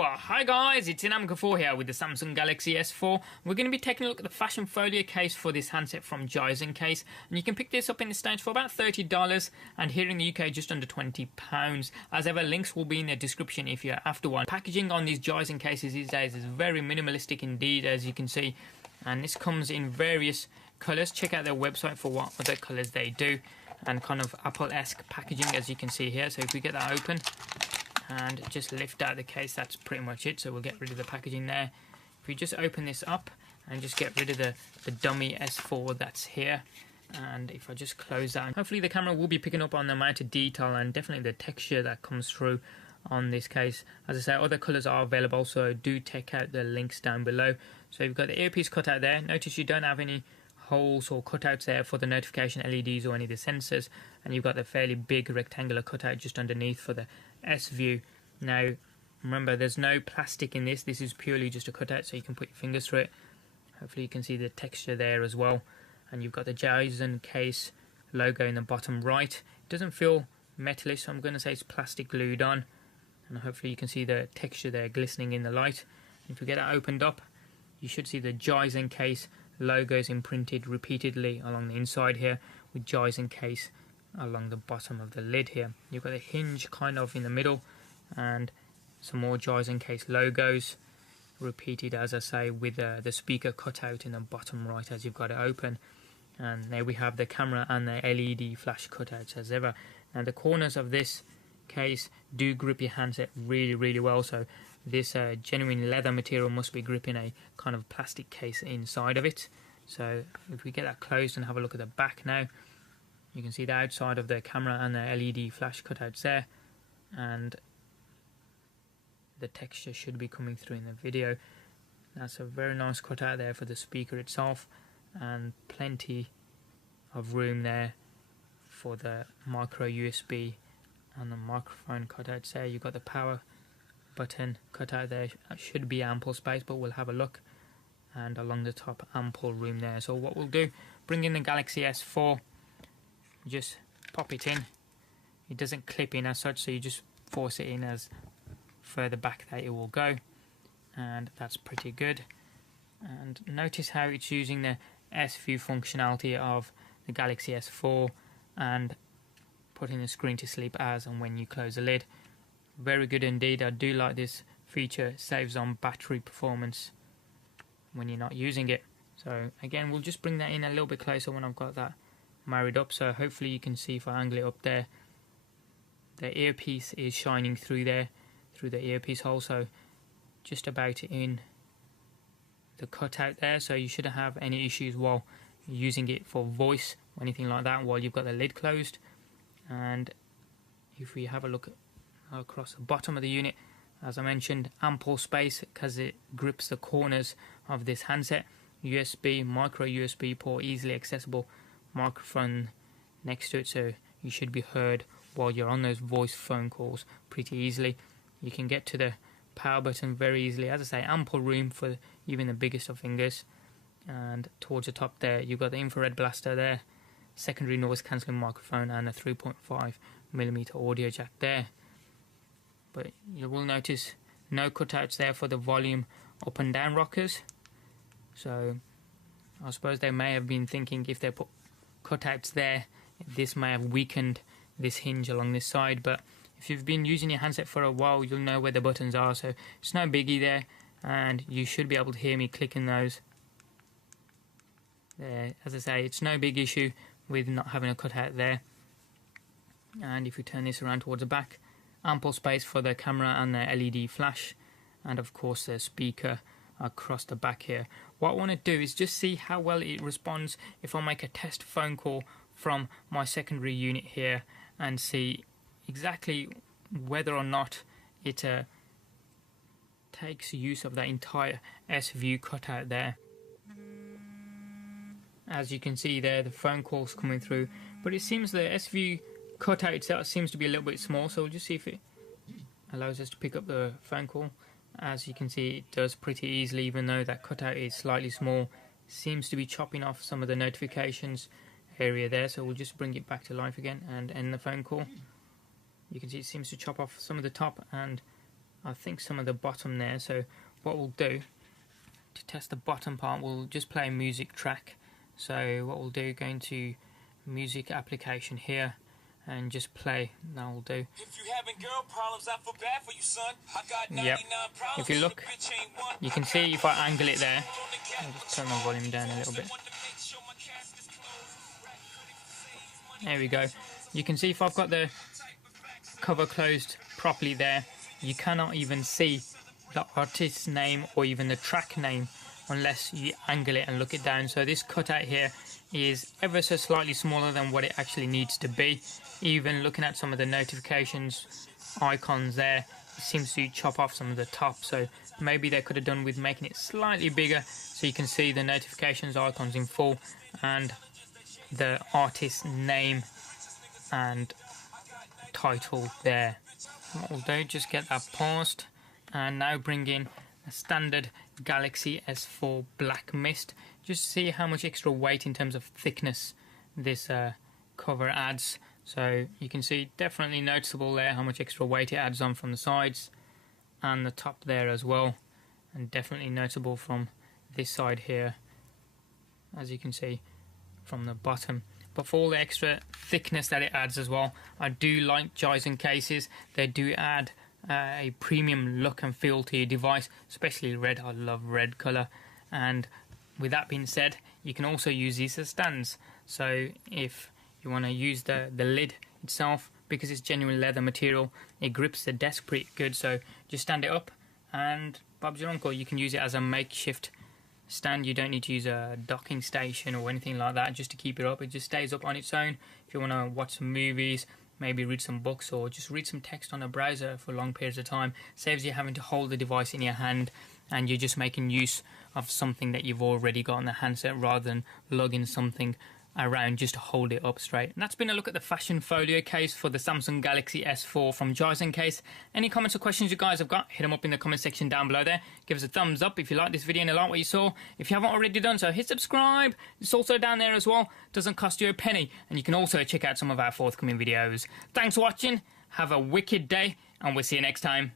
So, hi guys, it's Inam4 here with the Samsung Galaxy S4. We're going to be taking a look at the Fashion Folio case for this handset from Gizen Case. And you can pick this up in the States for about $30 and here in the UK just under £20. As ever, links will be in the description if you're after one. Packaging on these Gizen cases these days is very minimalistic indeed, as you can see. And this comes in various colours. Check out their website for what other colours they do. And kind of Apple-esque packaging, as you can see here. So if we get that open and just lift out the case, that's pretty much it. So we'll get rid of the packaging there. If we just open this up and just get rid of the dummy S4 that's here, and if I just close that, hopefully the camera will be picking up on the amount of detail and definitely the texture that comes through on this case. As I say, other colours are available, so do check out the links down below. So you've got the earpiece cutout there. Notice you don't have any holes or cutouts there for the notification LEDs or any of the sensors, and you've got the fairly big rectangular cutout just underneath for the S view. Now remember, there's no plastic in this. This is purely just a cutout, so you can put your fingers through it. Hopefully you can see the texture there as well. And you've got the Gizen Case logo in the bottom right. It doesn't feel metallic, so I'm going to say it's plastic glued on, and hopefully you can see the texture there glistening in the light. And if we get that opened up, you should see the Gizen Case logos imprinted repeatedly along the inside here, with Gizen Case along the bottom of the lid here. You've got a hinge kind of in the middle and some more Gizen Case logos repeated, as I say, with the speaker cutout in the bottom right as you've got it open. And there we have the camera and the LED flash cutouts as ever. Now the corners of this case do grip your handset really well, so this genuine leather material must be gripping a kind of plastic case inside of it. So if we get that closed and have a look at the back now, you can see the outside of the camera and the LED flash cutouts there, and the texture should be coming through in the video. That's a very nice cutout there for the speaker itself, and plenty of room there for the micro USB and the microphone cutouts there. You've got the power button cutout there. That should be ample space, but we'll have a look. And along the top, ample room there. So what we'll do, bring in the Galaxy S4, just pop it in. It doesn't clip in as such, so you just force it in as further back that it will go, and that's pretty good. And notice how it's using the S View functionality of the Galaxy S4 and putting the screen to sleep as and when you close the lid. Very good indeed. I do like this feature. Saves on battery performance when you're not using it. So again, we'll just bring that in a little bit closer when I've got that married up. So hopefully you can see, if I angle it up there, the earpiece is shining through there, through the earpiece hole, so just about in the cutout there. So you shouldn't have any issues while using it for voice or anything like that while you've got the lid closed. And if we have a look across the bottom of the unit, as I mentioned, ample space because it grips the corners of this handset. USB, micro USB port, easily accessible microphone next to it, so you should be heard while you're on those voice phone calls pretty easily. You can get to the power button very easily. As I say, ample room for even the biggest of fingers. And towards the top there, you've got the infrared blaster there, secondary noise cancelling microphone, and a 3.5mm audio jack there. But you will notice no cutouts there for the volume up and down rockers. So I suppose they may have been thinking, if they put cutouts there, this may have weakened this hinge along this side. But if you've been using your handset for a while, you'll know where the buttons are, so it's no biggie there, and you should be able to hear me clicking those there. As I say, it's no big issue with not having a cutout there. And if we turn this around towards the back, ample space for the camera and the LED flash, and of course the speaker across the back here. What I want to do is just see how well it responds if I make a test phone call from my secondary unit here, and see exactly whether or not it takes use of that entire S View cutout there. As you can see there, the phone call's coming through, but it seems the S View cutout itself seems to be a little bit small, so we'll just see if it allows us to pick up the phone call. As you can see, it does pretty easily, even though that cutout is slightly small. Seems to be chopping off some of the notifications area there, so we'll just bring it back to life again and end the phone call. You can see it seems to chop off some of the top and I think some of the bottom there. So what we'll do to test the bottom part, we'll just play a music track. So what we'll do, go into music application here and just play. That will do. If you having girl problems, I feel bad for you, son. I got 99 Yep. problems. If you look, you can see if I angle it there. I'll just turn my volume down a little bit. There we go. You can see if I've got the cover closed properly there, you cannot even see the artist's name or even the track name unless you angle it and look it down. So this cutout here is ever so slightly smaller than what it actually needs to be. Even looking at some of the notifications icons there, it seems to chop off some of the top. So maybe they could have done with making it slightly bigger so you can see the notifications icons in full and the artist's name and title there. What we'll do, just get that paused and now bring in a standard Galaxy S4 Black Mist, just to see how much extra weight in terms of thickness this cover adds. So you can see definitely noticeable there how much extra weight it adds on from the sides and the top there as well, and definitely noticeable from this side here, as you can see from the bottom. But for all the extra thickness that it adds as well, I do like Gizen cases. They do add a premium look and feel to your device, especially red. I love red colour. And with that being said, you can also use these as stands. So if you want to use the lid itself, because it's genuine leather material, it grips the desk pretty good. So just stand it up and Bob's your uncle. You can use it as a makeshift stand. You don't need to use a docking station or anything like that just to keep it up. It just stays up on its own. If you want to watch some movies, maybe read some books, or just read some text on a browser for long periods of time, saves you having to hold the device in your hand, and you're just making use of something that you've already got on the handset rather than lugging something around just to hold it up straight. And that's been a look at the Fashion Folio case for the Samsung Galaxy S4 from Gizen Case. Any comments or questions you guys have got, hit them up in the comment section down below there. Give us a thumbs up if you like this video and you like what you saw. If you haven't already done so, hit subscribe. It's also down there as well. Doesn't cost you a penny. And you can also check out some of our forthcoming videos. Thanks for watching. Have a wicked day, and we'll see you next time.